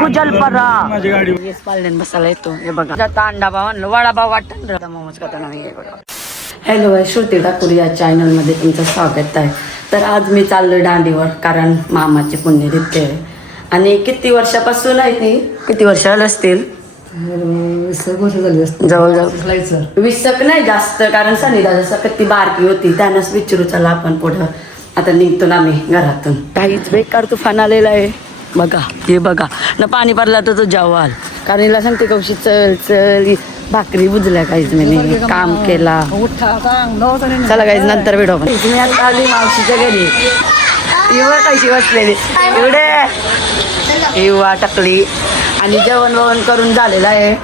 कुजलपरा पाल्यान बसायला येतो. हे बघा आता अंडा भाव आणलं, वडापाव वाटत मोमोज करताना मी. हॅलो श्रुती ठाकूर या चॅनल मध्ये तुमचं स्वागत आहे. तर आज मी चाललोय दांडीवर, कारण मामाची पुण्यतिथी आहे. आणि किती वर्षापासून आहे ती, किती वर्ष असतील, जवळजवळ 20 नाही जास्त, कारण सनीदा जसं कधी बारकी होती त्यानंच विचारू. चला आपण पुढं आता निघतो ना आम्ही घरातून. काहीच बेकार तुफान आलेला आहे. बघा हे बघा ना, पाणी पडला तर तो जावाल. कारण हिला सांगते कौशी चल चल, भाकरी बुजल्या काहीच मी काम केला. चला काहीच नंतर भेटू आपण. मी आता आली मावशीच्या घरी. युवा कशी बसलेली एवढे युवा टाकली आणि जेवण ववण करून झालेलं आहे.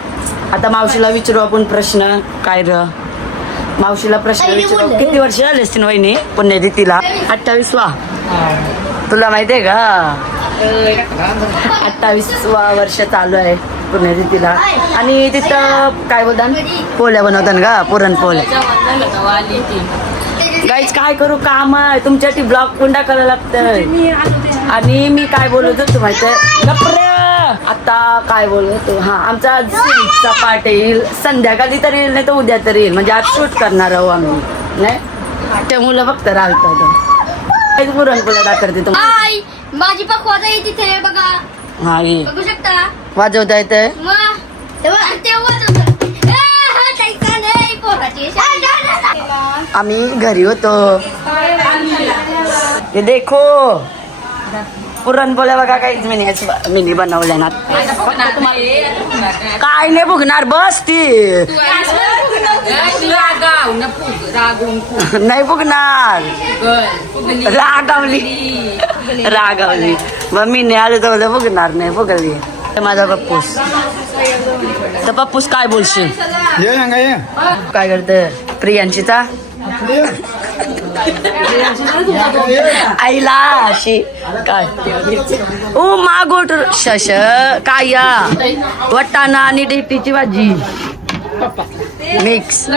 आता मावशीला विचारू आपण प्रश्न. काय र मावशीला प्रश्न विचारू, किती वर्ष झाले असतील वहिनी पुण्यतिथीला? 28वा. तुला माहिती आहे का? 28वा वर्ष चालू आहे पुण्यतिथीला. आणि तिथं काय बोलतात, पोळ्या बनवतात का, पुरणपोळ्या. गाईच काय करू, काम आहे तुमच्यासाठी, ब्लॉग पण टाकायला लागतं. आणि मी काय बोलत होतो माहिती आहे, आता काय बोलत होतो, हा आमचा सिरीजचा पार्ट येईल संध्याकाळी तरी येईल, नाही तर उद्या तरी येईल. म्हणजे आज शूट करणार आहोत आम्ही. नाही ते मुलं फक्त राहतात. पुरणपोळ्या दाखवते तुम्हाला. माझी पकवाजा आहे तिथे बघा. हा ये बघू शकता, वाजवता येते. आम्ही घरी होतो. हे देखो पुरणपोळ्या बघा, काहीच मिनी बनवल्या ना. काय नाही बघणार, बस ती नाही बघणार, रागावली मग मी नाही आलो तर बघणार नाही. बघली माझा पप्पूस. तर पप्पूस काय बोलशील, काय करते प्रियांशीचा आईला अशी काय ओ मागोट शश काया वटाणा आणि डेटीची भाजी मिक्स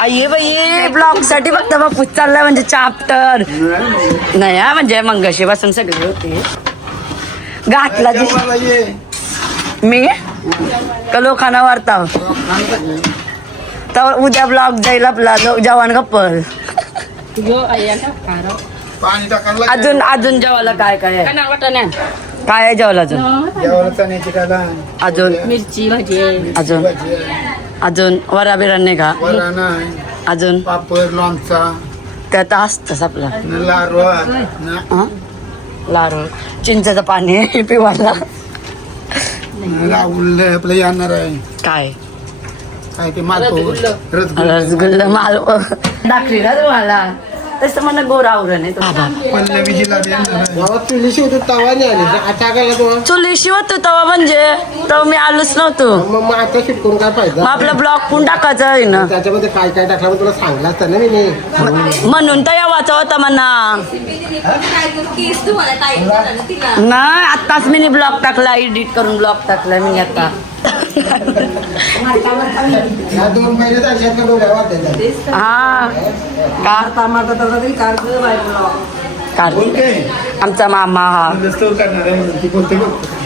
आई बाई. ब्लॉग साठी फक्त बापूस चाललाय, म्हणजे चाप्टर नाही हा, म्हणजे मंगाशी पासून सगळे होते. घातला मी कलोखाना वार्ता तर उद्या ब्लॉग जाईल आपला जवान कपल. अजून जेवायला काय काय आहे, काय आहे जेवायला अजून मिरची भाजी, अजून वरा बिरा नाही का, अजून पापड लोणचा त्यात असतच आपला लारू चिंचेचं पाणी पिवायला. राहुल आपलं येणार आहे. काय काय ते मालतो रसगुल्ला मालव दाखली ना तुम्हाला, तसं मला गोरावरण आहे. चुलीशी होतो तेव्हा, म्हणजे तेव्हा मी आलोच नव्हतो. मग आता शिकून काय पाहिजे, मग आपला ब्लॉग पण टाकायचा आहे ना. त्याच्यामध्ये काय काय टाकलं तुला सांगला असतं ना मी. म्हणून तर यावाचा होता म्हणा. नाही आत्ताच मी ब्लॉग टाकला, एडिट करून ब्लॉग टाकला मी आता. 2 महिने जायच्यात का डोळ्या वाटत. हा आमचा मामा हा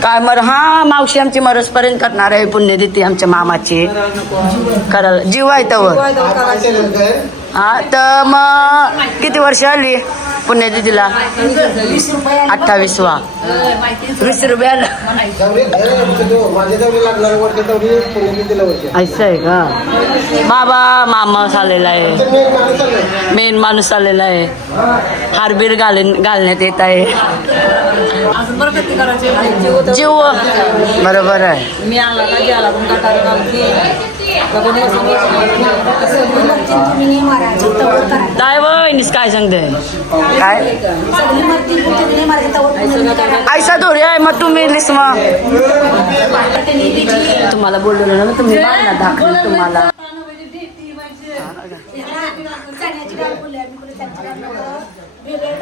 काय मर, हा मावशी आमची मरसपर्यंत करणार आहे पुण्यतिथी आमच्या मामाची. करायला जीव आहे तर. हा तर मग किती वर्ष आली पुण्यतिथीला? 28वा. 20 रुपयाला असं आहे का बाबा? मामास आलेला आहे, मेन माणूस आलेला आहे, हारबीर घालण्यात येत आहे. जीव बरोबर आहे. काय वहिनीस काय सांगते, काय ऐसा थोडी आहे. मग तुम्ही लिस्ट मग तुम्हाला बोललो ना, तुम्ही दाखवलं तुम्हाला.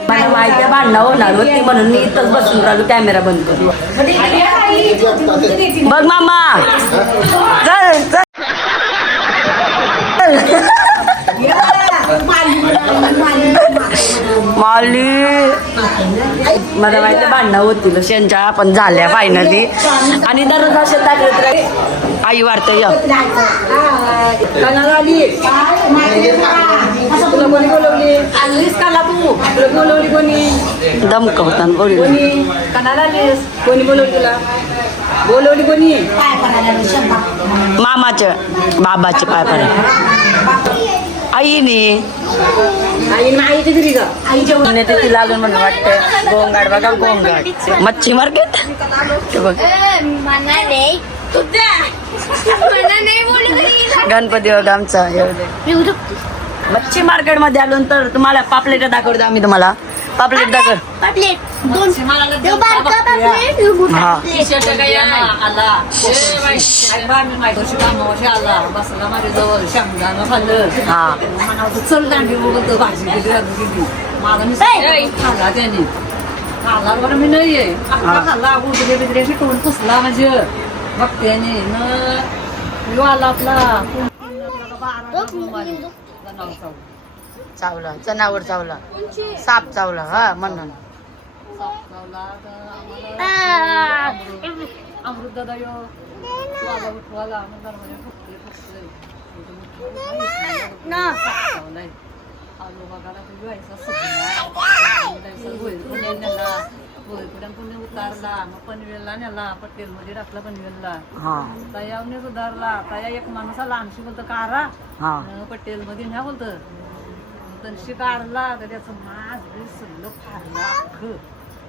मला माहिती आहे भांडणं होणार होती, म्हणून मी इथंच बसून राहिलो, कॅमेरा बंद करू. बघ मामा चल चल. माली मला माहिती भांडणं होतील शेंच्या पण झाल्या फायनली आणि दररोज असे टाकले तर आई वाढते या तुला कोणी बोलवली आणलीस काला तू तुला बोलवली कोणी दमकवताना बोल कणाला आलीस कोणी बोलवली तुला बोलवली कोणी मामाचे बाबाचे पाय पडे आईने आईच्या घरी का आई जेवण ते तिला अजून म्हणून वाटतं गोंगाड बघा गोंगाड मच्छी मार्केट ते बघ मना नाही मना नाही बोलू गणपती बघा आमचा एवढे मच्छी मार्केट मध्ये आलो तर तुम्हाला पापलेट दाखवतो आम्ही तुम्हाला पापलेट दाखव पापलेट दोन देव बारका पापलेट मोठा हा. पापलेट. आला आला बसला माझ्या जवळ शेंगदाणा खाल्लं हा म्हणावं चल दांडी बघत भाजी केली राजू केली माझा मी खाल्ला त्याने खाल्ला बरं मी नाही आहे अख्खा खाल्ला गुडरे बिद्रे अशी टोन पुसला माझे बघत्याने न आला आपला चावला जनावर चावला साप चावला हा म्हणून अमृत दादा यो वाला उठवाला आलो बघायला तुझी व्हायचा पुण्य उतारला मग पनवेलला नेला पटेल मध्ये टाकला पनवेलला हा तयावने सुधारला तया एक माणूस आला आमची बोलतो कारा हा पटेल मध्ये न्या बोलतं तनशी काढला तर त्याचं मास सगळं फारला अख्खं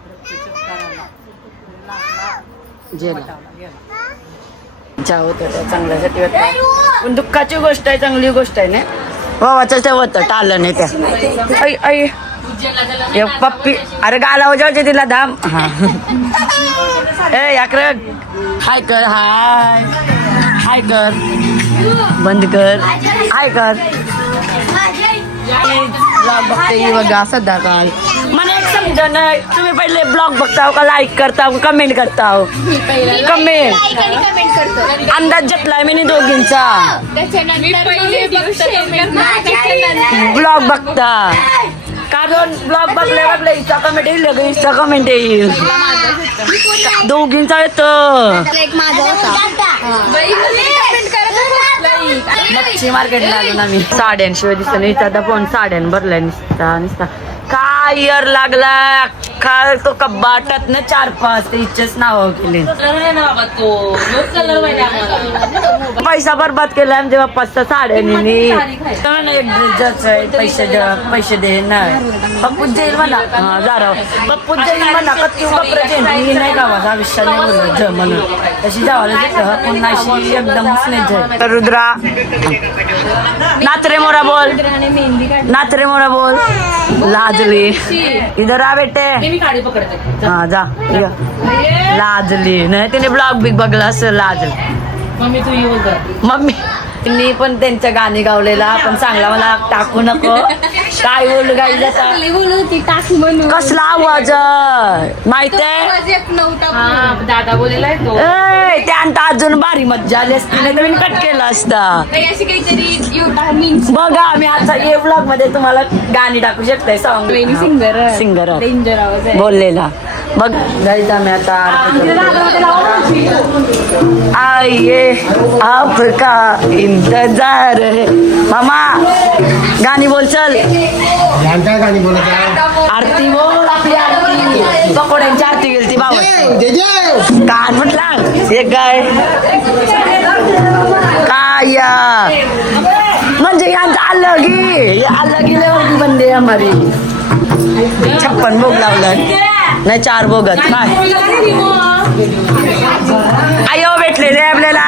रक्तचक्कराला लागला जेला पटावला गेला ज्या होतं त्या चांगल्यासाठी होतं पण दुःखाची गोष्ट आहे चांगली गोष्ट आहे ना भावाचं ते होतं टाळलं नाही त्या ऐ ऐ हे पप्पी अरे गाला जायचे तिला धाम हा ए याकर हाय कर हाय हाय कर बंद कर हाय कर ब्लॉग बघते बघा सध्या काल मला एक समजा नाही तुम्ही पहिले ब्लॉग बघताव का लाईक करताव कमेंट करताव कमेंट कमेंट करतो अंदाज घेतलाय मी दोघींचा त्याच्यानंतर ब्लॉग बघता कारण ब्लॉग बघल्या बघल्या इंस्टा कमेंट येईल इंस्टा कमेंट येईल दोघींचा येतं एक माझा होता मच्छी मार्केटला आलो ना मी साड्यांशिवाय दिसत नाही आता पण साड्यां भरलाय निसता काय इयर लागला अख्खा तो कब्बाटात ना 4-5 ते इच्छेच नाव केले पैसा बरबाद केला आमच्या बाप्पाचा साड्यांनी एक ड्रेस पैसे दे ना पप्पू जाईल म्हणा हा जारा पप्पू जाईल म्हणा कत्ती कपडे देईन नाही का माझा आयुष्याने बोललो ज म्हणून तशी जावाला देतं पुन्हा अशी एकदम स्नेह रुद्रा नाचरे मोरा बोल नाचरे मोरा बोल लाजली इधर आ बेटे हा जा ये. लाजली नाही तिने ब्लॉग बिग बघला असं लाजली मम्मी तू येऊ मम्मी मी पण त्यांच्या गाणी गावलेला पण चांगला मला टाकू नको काय बोलू गाई बोलू टाक म्हणून कसला आवाज माहितीये दादा बोलेला आहे तो त्या अजून भारी मज्जा आली असती नाही तर मी कट केला असता अशी काहीतरी बघा आम्ही आता ये ब्लॉग मध्ये तुम्हाला गाणी टाकू शकताय सॉंग सिंगर डेंजर आवाज आहे बोललेला बघ जायचं आम्ही आता आइए आपका इंतजार है मामा गाणी बोल चल काय गाणी बोलत आहे? आरती बोल आपली आरती पकोड्यांची आरती गेली ती बाबा जय जय कान म्हटला एक गाय काय म्हणजे यांचं अलगी बंदे हमारी 56 भोग लावलं नाही 4 भोगत काय आयो भेटलेले आपल्याला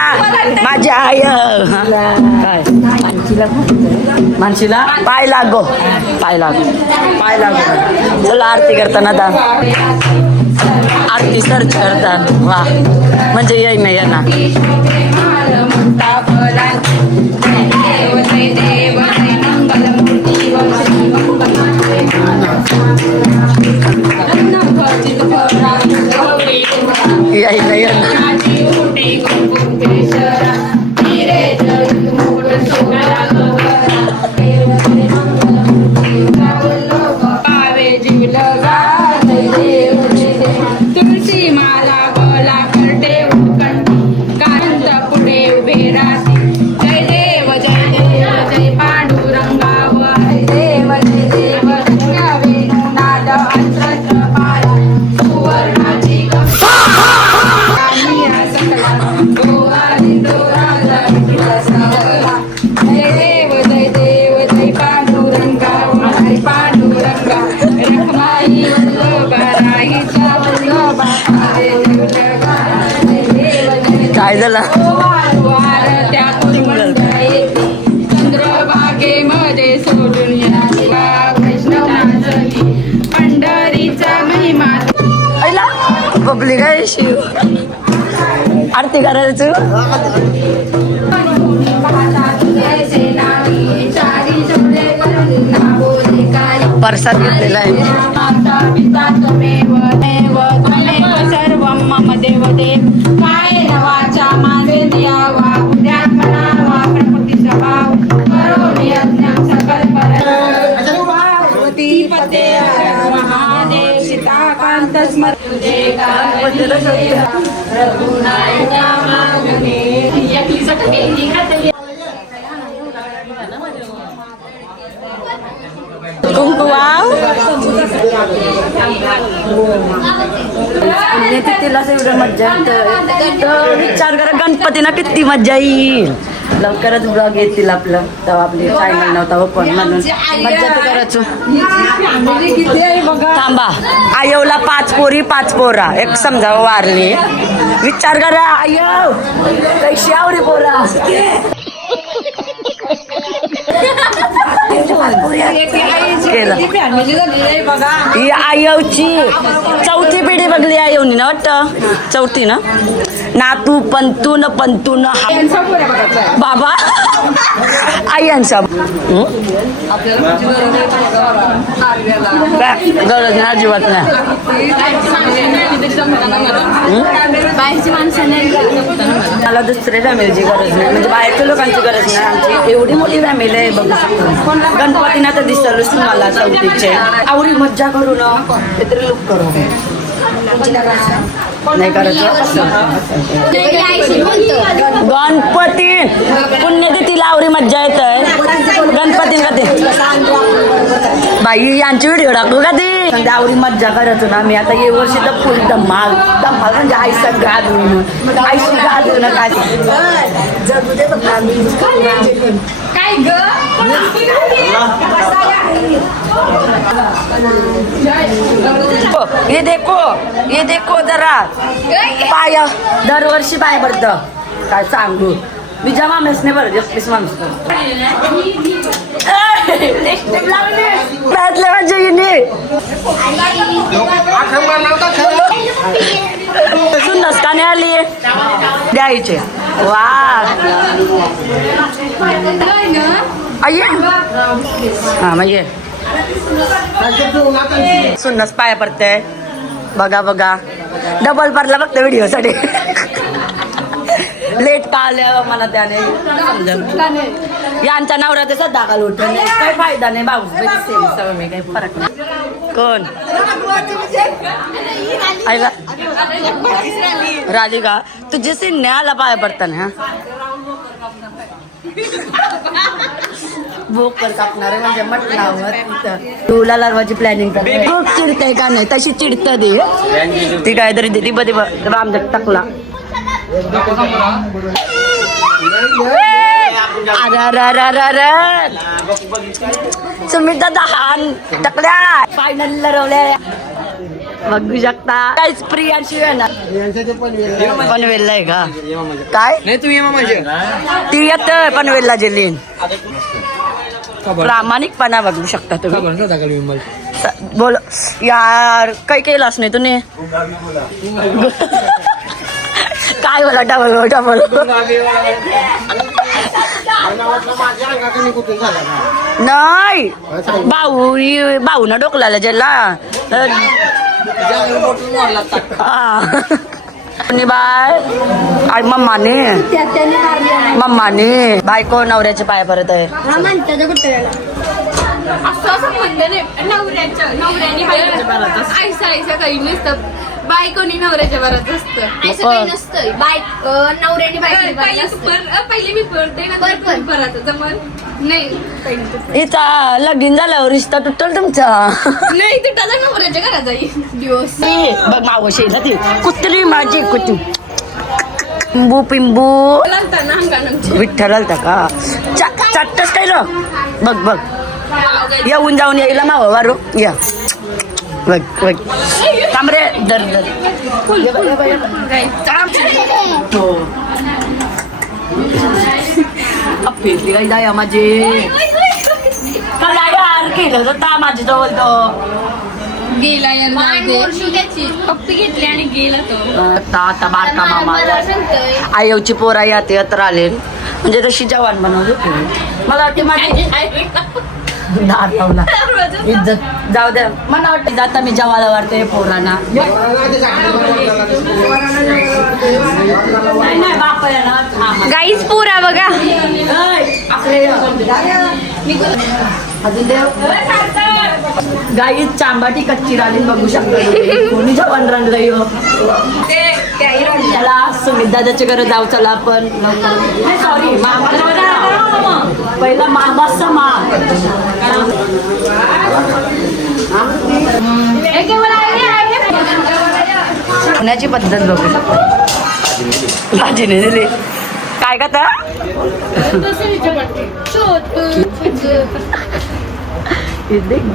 माझी आय काय मानशीला पाय लागो चला आरती करताना आता आरती सर्च करतात वा म्हणजे येई नाही यांना येई नाही पंढरीचा महिमा ऐला बबली काय शिव आरती करायचं परसाद घेतलेला आहे सर्वं मम देवदेव काय वाचा मानवेंद्रिया वा उद्यात्मना वा प्रकृती स्वभाव करोमि यज्ञं सकल पार्वती पते महादेव सीताकांत स्मृते कुंकू वाव तिला एवढं मज्जा येतं विचार करा गणपतीला किती मज्जा येईल लवकरच ब्लॉग येतील आपलं तेव्हा आपली चॅनल नव्हता ओपन म्हणून मज्जा तर करायचो थांबा आयवला 5 पोरी 5 पोरा एक समजा वारली विचार करा आयव कैशी आवरी पोरा केलं ही आयवची 4थी पिढी बघली आयवनी ना वाटतं 4थी ना नातू पंतून बाबा आयांचा गरज नाही अजिबात नाही मला दुसऱ्या फॅमिलीची गरज नाही म्हणजे बाहेरच्या लोकांची गरज नाही आमची एवढी मोठी फॅमिली आहे बघू शकतो गणपतीना तर दिसतच तुम्हाला 4थीचे आवडी मज्जा करू ना काहीतरी लुक करू नाही करायचं गणपती पुण्यतिथीला आवडी मज्जा येत आहे गणपती कधी बाई यांची व्हिडिओ टाकू का ती आवडी मज्जा करायचो ना मी आता हे वर्षी तर फुल धमाल म्हणजे आईसा गाजून आईशी गाजून काय ग ये देखो जरा पाय दरवर्षी पाय पडतं काय सांगू मी जमा मेसने बरं एकटीस माणूस म्हणजे सुन्नस का नाही आली द्यायचे वा आये हा म्हणजे सुन्नस पाया पडते बघा बघा डबल भरला फक्त व्हिडिओ साठी लेट का आलं मला त्याने समजा यांचा नवरा ते सध्या काल उठून काही फायदा नाही भाऊ सेम काही फरक नाही कोण ऐका राधिका तुझे सिन्ने आला पाया पडताना भोकर कापणार म्हणजे म्हटलं तुला लावायची प्लॅनिंग करते खूप चिडते का नाही तशी चिडत ती काहीतरी ती बधी रामदेव टाकला सुमिता दहान टाकल्या फायनल लढवल्या बघू शकता काहीच प्रियांशी पनवेलला आहे का काय नाही तुम्ही ती येत पनवेलला जेलीन प्रामाणिकपणा बघू शकता तुम्ही बोल यार काही केलास नाही तुम्ही काय बोला डबल नाही भाऊ ना डोकला ज्याला बाय आणि मम्माने बायको नवऱ्याचे पाय परत आहे बायकोनी नवऱ्याच्या बरात असतं असं काही नसतं नवऱ्याने पहिले मी पडते नाही हिचा लगीन झाल्यावर रिश्ता तुटल तुमचा नाही तुटाला नवऱ्याच्या घरात जाईल दिवस बघ मावशी ना ती कुत्री माझी कुत्री पिंबू विठ्ठल आलता का चट्टच काय र बघ बघ येऊन जाऊन यायला माव वारू या बघ बघ तांबरे दर दर फेटली काय जाय माझे गेलं तर माझी जवळ तो गेला फक्त घेतली आणि गेला तो आता बारका मामा मला सांगतोय आईची पोरा यात यात्र आले म्हणजे तशी जवान बनवली होती मला वाटते माझी दार लावला इज्जत जाऊ द्या मला वाटतं जाता मी जेवायला वाटते पोरांना नाही बाप आहे ना गाईच पुरा बघा अजून देव गाई चांबाटी कच्ची राहिली बघू शकतो कोणी जवान रंगलंय हो. त्याला सुमित दादाच्या घरी जाऊ चला आपण सॉरी मामा पहिला मामा समा पुण्याची पद्धत बघू भाजीने दिली काय का त्या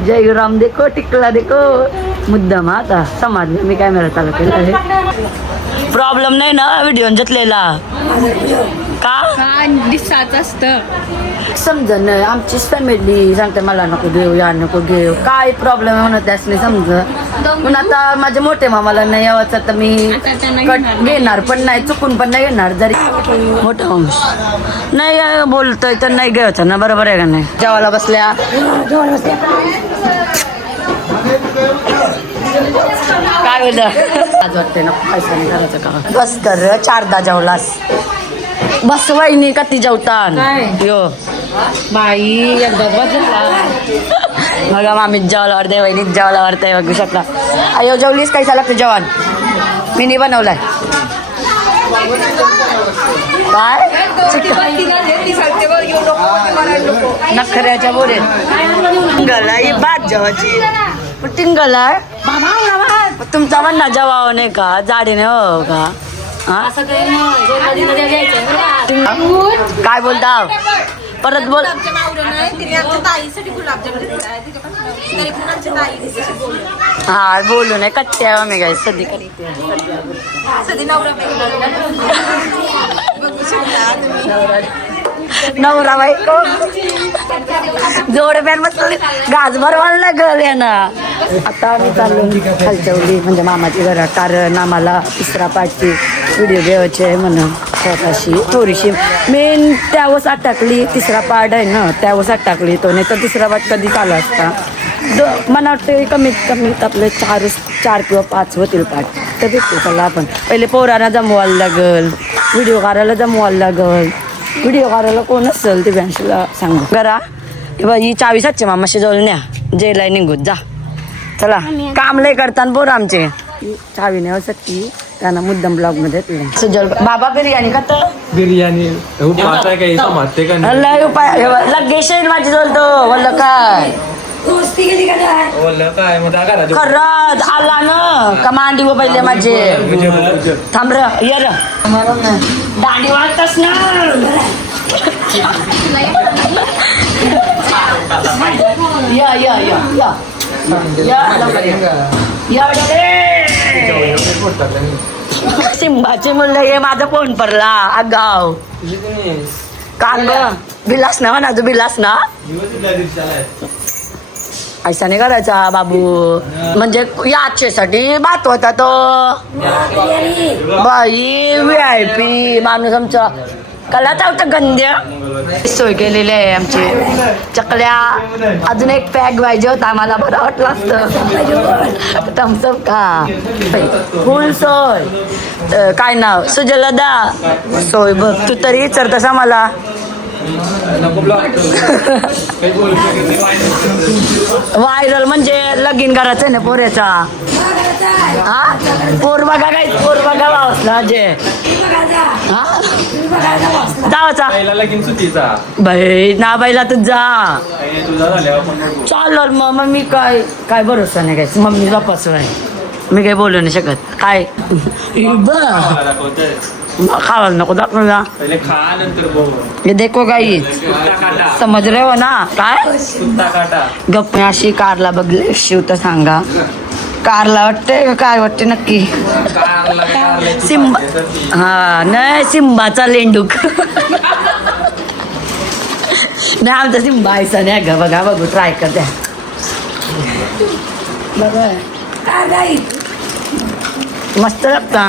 जयराम देखो टिकला देखो मुद्दाम आता समाज मी कॅमेरा चालू केला आहे प्रॉब्लेम नाही ना व्हिडिओ जतलेला का दिसाच असत समजा नाही आमचीच फॅमिली सांगते मला नको घेऊ या नको घेऊ काय प्रॉब्लेम होणार त्याच नाही समज पण आता माझ्या मोठे मामाला नाही यावाचं तर मी कट घेणार पण नाही चुकून पण नाही घेणार जरी मोठा वंश नाही बोलतोय तर नाही घ्यायचं ना बरोबर आहे का नाही जेवायला बसल्या काय होतं आज वाटते ना पैसा नाही करायचं का बस कर चारदा जेवलास बस वहिनी का ती जेवतान यो बाई एकदा बघा मामी जेवायला वाटते वहिनी जेवायला वाटतंय बघू शकता अयो जेवलीस काय झालं तुझं जेवण मी नाही बनवलाय काय नखऱ्याच्या बोरे टिंगल ही भात जेवायची टिंगल आहे तुमचा म्हणणं जेवावं नाही का जाडीने हो का काय बोलता परत बोल हा बोलू नये कच्चे मी काय सदी नवरा बायको जोड पॅन मस्त गाज भरवायला गल ना आता आम्ही चाललो खालचवली म्हणजे मामाची घरात कारण आम्हाला तिसरा पार्टची व्हिडिओ घ्यायची आहे म्हणून स्वतःशी थोडीशी मेन त्यावरच टाकली तिसरा पार्ट आहे ना त्यावरच टाकली तो नाही तर तिसरा पार्ट कधी चालू असता मला वाटतं कमीत कमीत आपले चार किंवा 5 होतील पार्ट तर भेटतो त्याला आपण पहिले पोरांना जमवायला लागल व्हिडिओ काढायला जमवायला लागल व्हिडिओ काढायला कोण असेल ते बँशला सांगू करा ही चावी सातशे मामाशी जवळ न्या जेला निघून जा चला काम लय करताना पोर आमचे चावी न्याव सक्की त्यांना मुद्दाम ब्लॉग मध्ये सुजल बाबा बिर्याणी का तर बिर्याणी लय उपाय लगेच माझी जवळ तो वल्ल काय खरंच आला ना का मांडी व पहिले माझे थांब र ये र दांडी वाळतास ना या या या या सिंबाचे म्हणलं हे माझा फोन पडला आगाव काल बिलास ना म्हणा तू बिलास ना ऐसा नाही करायचा बाबू म्हणजे याचेसाठी बात होता तो बाई VIP माणूस आमचा कला होतं गंध्य सोय केलेली आहे आमची चकल्या अजून एक पॅक पाहिजे होता आम्हाला बरं वाटलं असतं थम्सअप का फुल सोय काय नाव सुजलदा सोय बघ तू तरी विचार तसा मला व्हायरल म्हणजे लगीन करायचं ना पोऱ्याचा हा पोर बघा काय पोर बघा वावसला जे जावाचा बाई ना बाईला तर जा चालर मग मी काय काय भरोसा नाही काय मम्मीला पासून आहे मी काही बोलू नाही शकत काय खावायला नको दाखवला हे देखो गाई समज रे हो ना काय गप्प अशी कारला बघले शिव तर सांगा कारला वाटते काय वाटते नक्की सिंबा हा नाही सिंबाचा लेंडूक नाही आमचा सिंबा ऐसा नाही ग बघा बघू ट्राय कर द्या बघा मस्त लागता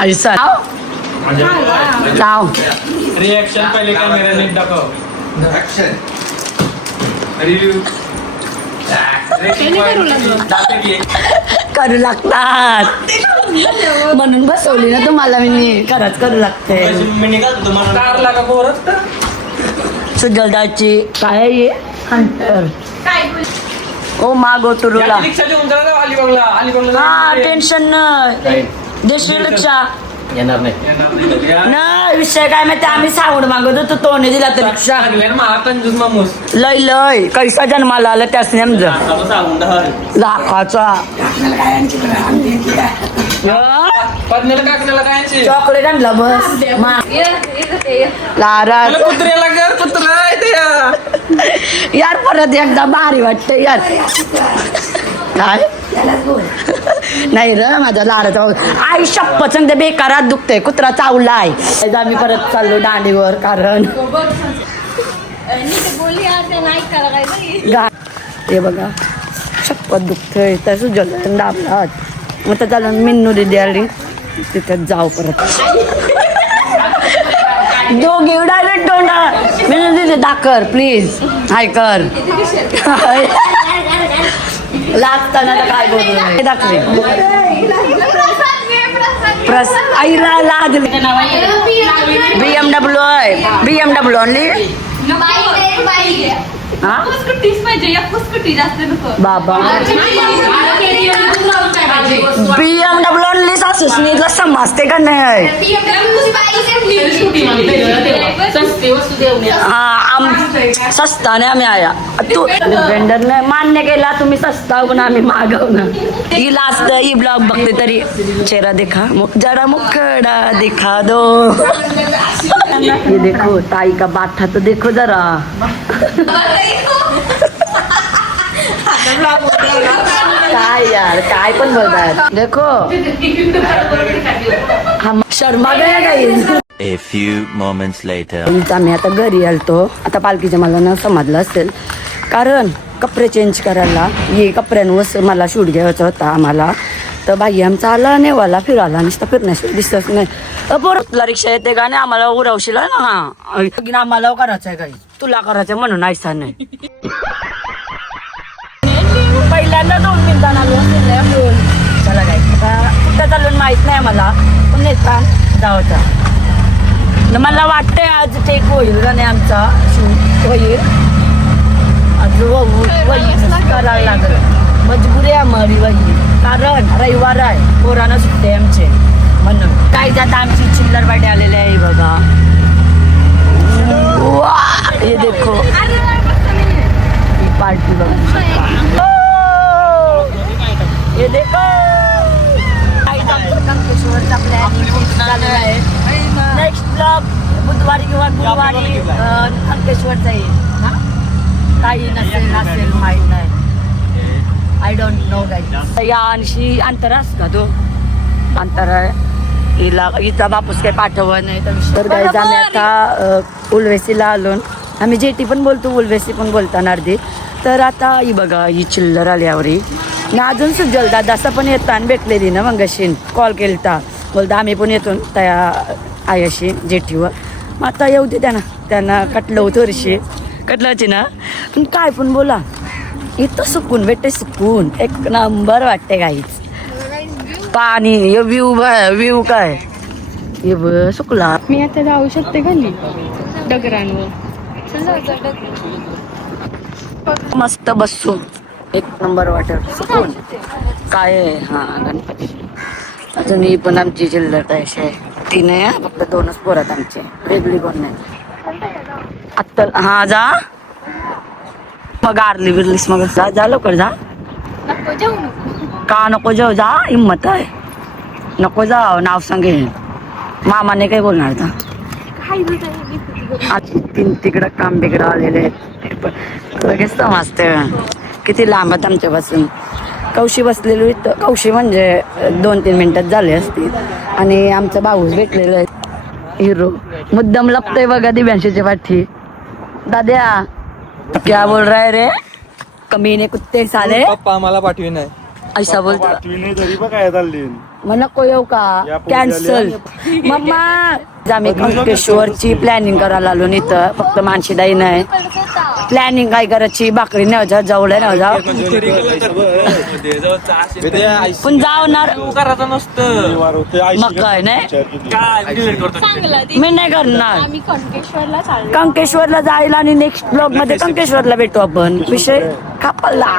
ऐसा लाव रिएक्शन पहिले कॅमेऱ्याने दाखव करू लागतात म्हणून बसवली ना तुम्हाला मी खरंच करू लागते कारला का पोरच सुजलदाची काय आहे हंटर ओ मागो तुरुला रिक्षा देऊन जा ना अलिबागला हा टेन्शन नाही देशी रिक्षा येणार नाही नाही विषय काय माहिती आम्ही सावड मागत होतो तोने दिला तर रिक्षा महाकंजूस मामूस लय लय कैसा जन्माला आला त्याच नेमज लाखाचा पद्माला काकण्याला काय चॉकलेट आणला बस लारा कुत्र्याला कर कुत्रा आहे ते यार परत एकदा भारी वाटत यार काय नाही र माझा लाराचा आई शप्पच ते बेकारात दुखते कुत्रा चावलाय आम्ही परत चाललो दांडीवर कारण हे बघा शप्पत दुखतंय तर सुजल दाबलात मग तर चालून मिन्नू दिदी आली तिथं जाऊ परत दोघे डायरेक्ट तोंडा मिन्नू दिदी दाखर प्लीज हाय कर लागताना काय बोलू दाखवे आईला लाज BMW आहे BMW ओनली हा बाबा BMW ओनली सासूसनी समजते का नाही सस्ता ने आम्ही आया तू वेंडरने मान्य केला तुम्ही सस्ता पण आम्ही मागवणं ही लास्ट ही ब्लॉग बघते तरी चेहरा देखा जरा मुखडा दिखा दो ये देखो ताई का बाठा तो देखो जरा काय यार काय पण बोलतात देखो हम शर्मा गया काही A few moments later. आम्ही आता घरी आलतो आता पालखीच्या मला न समजलं असेल कारण कपडे चेंज करायला ये कपड्यांवर मला शूट घ्यायचा होता आम्हाला तर बाई आमचा आला नेवाला फिरायला नुसतं फिरण्याशिवाय दिसतच नाही परतला रिक्षा येते का नाही आम्हाला उरवशीला ना आम्हाला करायचं आहे काही तुला करायचं म्हणून ऐसा नाही पहिल्यांदा 2 मिनिटांना चला काय कुठं चालून माहित नाही मला पण नेता जावचा मला वाटतंय आज टेक होईल का नाही आमचा शूट होईल आज होईल करायला लागल मजबुरी आम्हाला होईल कारण रविवार आहे पोरानं सुट्टे आमचे म्हणून काय जात आमची चिल्लर पार्टी आलेली आहे बघा हे देखो ही पार्टी बघा हे देखो कंकेश्वरचा प्लॅन चालू आहे नेक्स्ट ब्लॉग बुधवारी किंवा गुरुवारी अंकेश्वरचा येईल काही नसेल माहीत नाही आय डोंट नो गाईज या आणशी अंतरास का तो अंतर आहे हिचा बापूस काही पाठवत नाही तर गाईज आम्ही आता उलवेसीला आलो आम्ही जेटी पण बोलतो उलवेसी पण बोलताना अर्धी तर आता ही बघा ही चिल्लर आल्यावरी ना अजून सुजल दादा असं पण येतं आणि भेटलेली ना मंगाशी कॉल केलता बोलता आम्ही पण येतो त्या आयाशी जेटीवर मग आता येऊ दे त्यांना कटलं होतं वर्षी कटलाची ना पण काय पण बोला इथं सुकून भेटते सुकून एक नंबर वाटते काहीच पाणी हे व्ह्यू काय हे सुकला मी आता जाऊ शकते खाली डगरांवर मस्त बसून एक नंबर वाटत सुकून काय आहे हा गणपती अजून ही पण आमची चिल्लर आहे ती नाही फक्त 2च पोरात आमचे वेगळी कोण नाही आत्ता हा जा मग आरली बिरलीस मग जा लवकर जा का नको जाऊ जा हिंमत आहे नको जाऊ नाव सांगे मामाने काय बोलणार था आज 3 तिकडं काम बिकडं आलेले आहेत लगेच समजते किती लांब आहेत आमच्यापासून कौशी बसलेलो इथं कौशी म्हणजे 2-3 मिनिटात झाले असतील आणि आमचा भाऊच भेटलेला आहे हिरो मुद्दाम लपतोय बघा दिव्यांशीच्या पाठी दाद्या क्या बोल रहा है रे कमीने कुत्ते साले पप्पा आम्हाला पाठवी नाही ऐसा बोलतो तुम्ही तरी पण काय चालली मग नको येऊ का या पोरी कॅन्सल मम्मा आम्ही कंकेश्वरची प्लॅनिंग करायला आलो इथं फक्त मानशीदाई नाही प्लॅनिंग काय करायची भाकरी नाही जा जवळ नाही जा पण जावणार करायचं नसतं मग काय नाही मी नाही करणार आम्ही कणकेश्वरला चाललो. कंकेश्वरला जायला आणि नेक्स्ट ब्लॉग मध्ये कंकेश्वरला भेटू आपण विषय कापला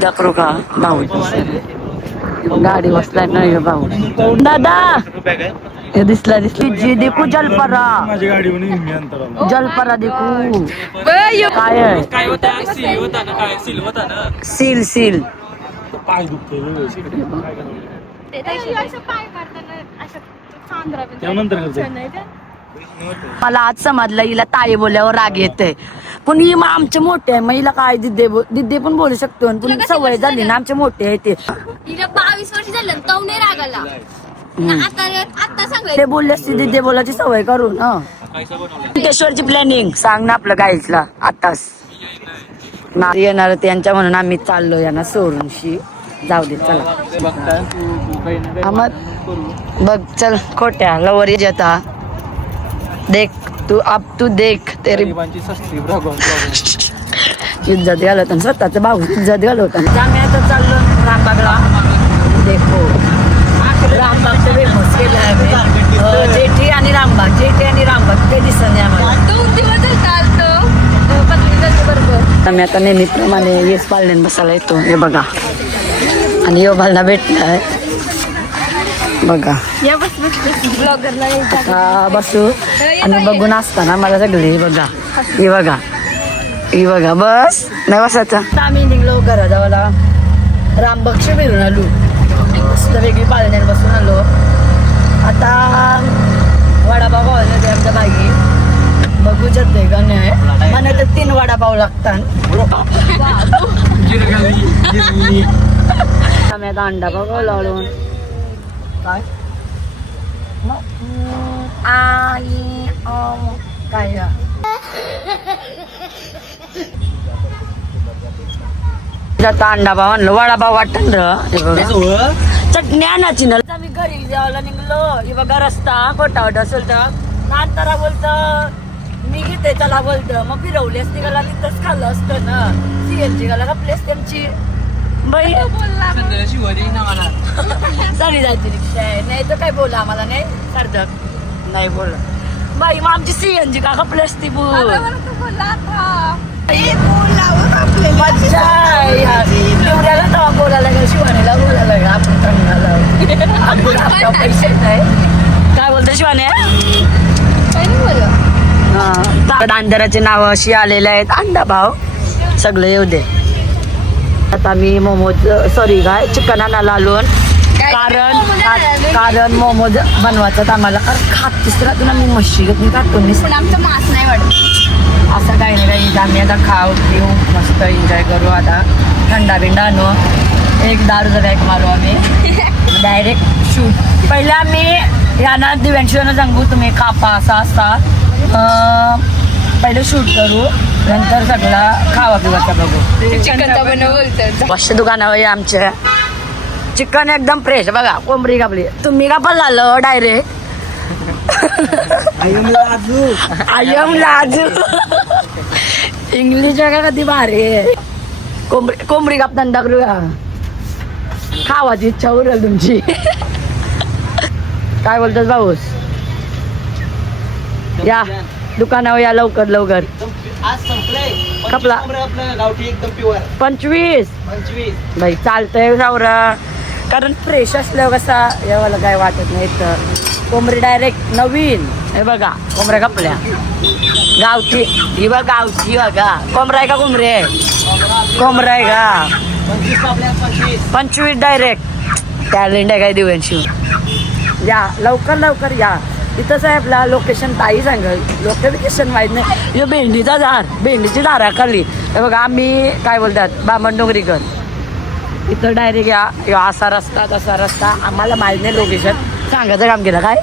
दाखवू का भाऊ गाडी बसलाय नाही भाऊ दादा हे दिसला जी देखू जलपरा माझी गाडी मी अंतर जलपरा देखू काय आहे काय होता सील होता ना काय सील होता ना सील सील पाय दुखते ते ताई असं पाय काढताना असं चांदरा बिंदरा त्यानंतर छान आहे ते. मला आज समजलं हिला ताई बोलल्यावर राग येते पण ही मग आमचे मोठे आहे मग हिला काय दिदे पण बोलू शकतो आणि पण सवय झाली ना आमचे मोठे आहे ते हिला 22 वर्ष झालं तो नाही रागाला आता सांगायचं ते बोलले असते दिदे बोलायची सवय करून कंकेश्वरची प्लॅनिंग सांग ना आपलं गाईजला आताच ना येणार त्यांच्या म्हणून आम्ही चाललो यांना सोडून शी जाऊ दे चला बघ चल खोट्या लवर येता देख तू अब तू देख तेरी इज्जत घालवताना स्वतःच भाऊ इज्जत घालवताना आम्ही आता चाललो रामबागला देखो रामबागचं फेमस केलं आहे जेठी आणि रामबाग ते दिसत नाही आम्हाला 2 दिवस चालतो पत्नीच्या बरोबर. आम्ही आता नेहमीप्रमाणे येस पाळण्यात बसायला येतो हे बघा आणि योभालना भेटलाय बघा या बस ब्लॉगरला यायचं. आता बसू आणि बघून असताना मला सगळे ही बघा बस नाही बसायचं आम्ही निघलो घराजवळला रामबक्ष फिरून आलो मस्त वेगळी पाळण्यात बसून आलो आता वडापाव खायला होते आमच्या बागी बघू शकते का नाही मला तर 3 वडापाव लागतात आम्ही आता अंडा पाव लावून काय आई काय आता अंडा पाव आणलं वडापाव वाटण चटणी आणायची ना आम्ही घरी जायला निघलो हे बघा रस्ता खोटा वाट असेल तर नातारा बोलत मी घेते त्याला बोलतं मग फिरवली असती गाला तिथंच खाल्लं असतं ना सीएनजी गाला कापली असते आमची बाई चाली जायची रिक्षा आहे नाही तर काय बोला आम्हाला नाही सार्थक नाही बोल बाई मग आमची सीएनजी का कापली असती मज्जा एवढ्याला तेव्हा बोलायला लागेल शिवानीला बोलायला लागेल आपण चांगला पैसे नाही काय बोलतो शिवाने अंधाराचे नाव अशी आलेले आहेत अंडा भाव सगळे येऊ दे आता मी मोमोज काय चिकन आणायला आलोन कारण मोमोज बनवायचं आम्हाला खात तिसरा तुला मी म्हशी काढून पण आमचं मास नाही वाटत असं काही नाही काही आम्ही आता खाऊ पिऊ मस्त एन्जॉय करू आता थंडा बिंडा आणू एक दारूचा बॅग मारू आम्ही डायरेक्ट शूट पहिला आम्ही यांना दिव्यांशीनं सांगू तुम्ही कापा असा पहिले शूट करू नंतर सगळा खावा पिवाचा बघू चिकनचा बनवलं पाचशे दुकानावर आहे आमच्या चिकन एकदम फ्रेश बघा कोंबडी कापली तुम्ही कापल झालं डायरेक्ट आयम लाजू इंग्लिश का कधी भारी आहे कोंबडी कापताना दाखवूया खावाची इच्छा उरेल तुमची काय बोलतात भाऊस या दुकानावर या लवकर कपला 25 बाई चालतंय सावरा कारण फ्रेश असल्यावर कसा यावाला काय वाटत नाही तर कोंबडी डायरेक्ट नवीन हे बघा कोंबड्या कापल्या गावठी ही बघ गावठी बघा कोंबडा आहे का कोंबडी आहे कोंबडा आहे का 25 डायरेक्ट टॅलेंट आहे काय दिव्यांशी या लवकर या इथंच आहे आपला लोकेशन ताई सांगेल लोकेशन माहीत नाही हे भेंडीचा झाड भेंडीची झाडाखाली हे बघा आम्ही काय बोलतात बामण डोंगरीकर इथं डायरेक्ट या असा रस्ता तसा रस्ता आम्हाला माहीत नाही लोकेशन सांगायचं काम केलं काय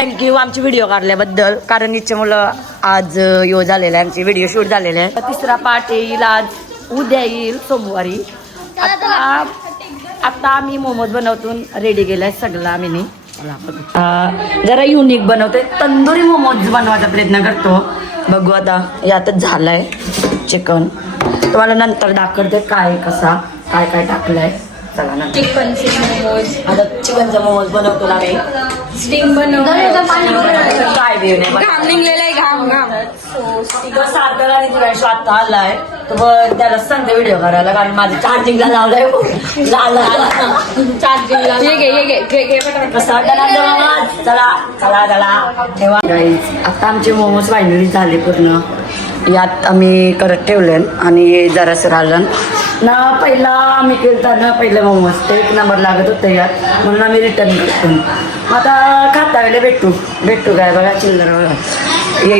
थँक्यू आमची व्हिडिओ काढल्याबद्दल कारण इथचे मुलं आज यो झालेला आहे आमची व्हिडिओ शूट झालेले आहे. तिसरा पार्ट येईल आज, उद्या येईल सोमवारी. आता आम्ही मोमोज बनवतून रेडी केलाय सगळं आम्ही. जरा युनिक बनवतोय, तंदुरी मोमोज बनवायचा प्रयत्न करतो. बघू आता यातच झालाय चिकन. तुम्हाला नंतर दाखवते काय कसा काय काय टाकलंय. चला ना चिकनचे मोमोज, आता चिकनचा मोमोज बनवतो ना मी. स्टीम बनवलं, काय बी नाही घाम निघलेला आहे, घाम घाम. तिथं सारखं आणि तुला स्वतः आलाय तर बघ त्याला सांगते व्हिडिओ करायला, कारण माझं चार्जिंगला लावलंय. चार्जिंगला कसा चला चला चला ठेवा. आता आमचे मोमोज फायनली झाले पूर्ण. यात आम्ही करत ठेवले आणि जरासं राहिलं ना. पहिला आम्ही केलं ना पहिलं मोमोज ते 1 नंबर लागत होतं यात, म्हणून आम्ही रिटर्न करतो. मग आता खाता वेळेला भेटू काय बघा चिल्लर बघा. ये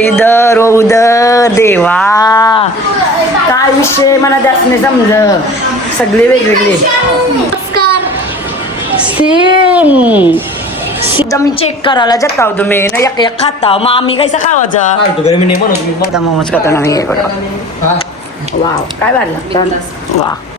इधर ओ उधर देवा. काय विषय मला त्याच नाही समजलं. सगळे वेगवेगळे नमस्कार. सेम मी चेक करायला जाता हो तुम्ही ना एक खाता मग आम्ही कैसा खावायचं. मोमोज खाता ना मी. वाव काय वाढलं वा.